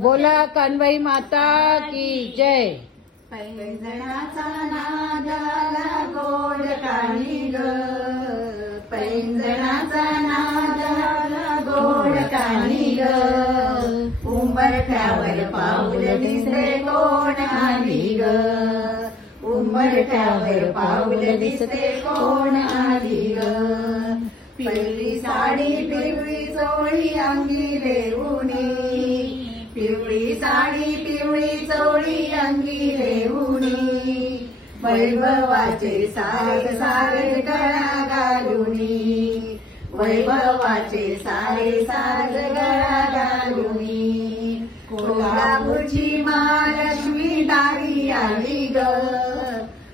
बोला कानबाई माता की जय। पैंजणाचा नादाला गोड काणी ग, पैंजणाचा नादाला गोड काणी ग, उंबरठ्यावर पाऊल दिसते कोण आली ग, उंबरठ्यावर पाऊल दिसते कोण आली ग, पिवळी साडी पिवळी चोळी अंगी लेऊनी, पिवळी साडी पिवळी चोळी अंगी लेऊनी, वैभवाचे सारे सारे गळा घालुनी, वैभवाचे सारे सारे गळा घालुनी, कोल्हापूरची महालक्ष्मी दारी आली ग,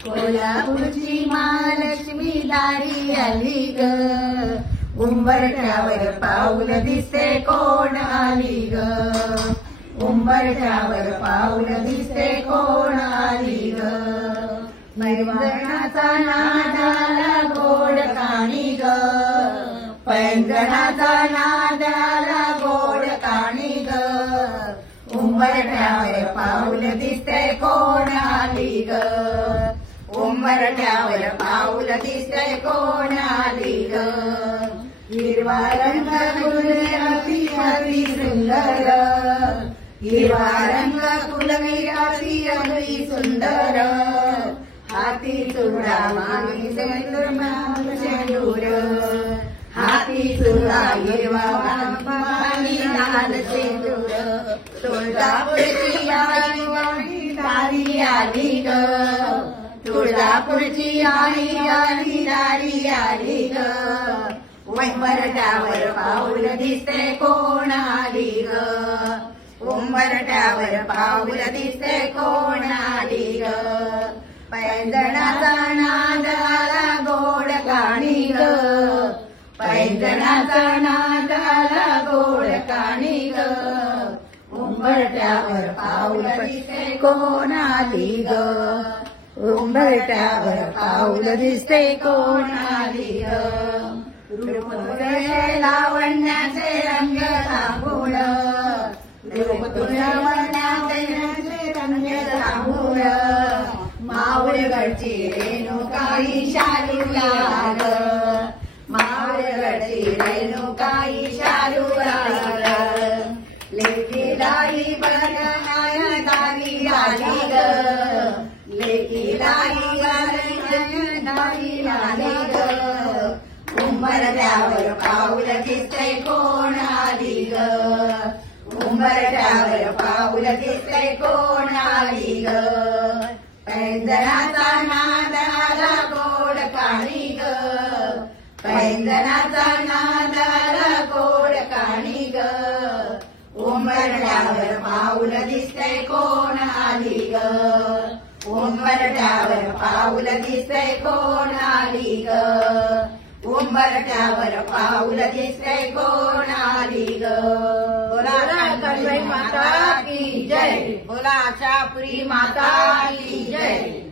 कोल्हापूरची महालक्ष्मी दारी आली ग, उंबरठ्यावर पाऊल दिसते कोण आली ग, उंबरठ्यावर पाऊल दिसते कोण आली ग, पैंजणाचा नादाला गोड काणी ग, पैंजणाचा नादाला गोड काणी ग, उंबरठ्यावर पाऊल दिसते कोण आली ग, उंबरठ्यावर पाऊल दिसते कोण आली ग, हिरवा रंग गुलाबी अति सुंदर, हिरवा रंग गुलाबी अति सुंदर, हाती चुडा मागे शेंदूर, हाती चुडा हिरवा मागे लाल शेंदूर, तुळजापूरची आई दारी आली ग, तुळजापूरची आई आली दारी आली ग, उंबरठ्यावर पाऊल दिसते कोण आली ग, उंबरठ्यावर पाऊल दिसते कोण आली ग, पैंजणाचा नाद आला गोड काणी ग, पैंजणाचा नाद आला गोड काणी ग, उंबरठ्यावर पाऊल दिसते कोण आली ग, उंबरठ्यावर पाऊल दिसते कोण आली ग, रूप लावण्याचे रंग दाखवून, रूप लावण्याचे रंग दाखवून, मावळगडची रेणुकाई शालूला ग, मावळगडची रेणुकाई शालूला ग, लेकीलाई बघण्याला दारी आली ग, लेकीलाई बघण्याला दारी आली ग, उंबरठ्यावर पाऊल दिसते कोण आली ग, उंबरठ्यावर पाऊल दिसते कोण आली ग, पैंजणाचा नाद आला गोड काणी ग, पैंजणाचा नाद आला गोड काणी ग, उंबरठ्यावर पाऊल दिसते कोण आली ग, उंबरठ्यावर पाऊल दिसते कोण आली ग, उंबरठ्यावर पाऊल दिसते कोण आली ग, बोला कानबाई माता की जय, बोला आशापुरी माता की जय।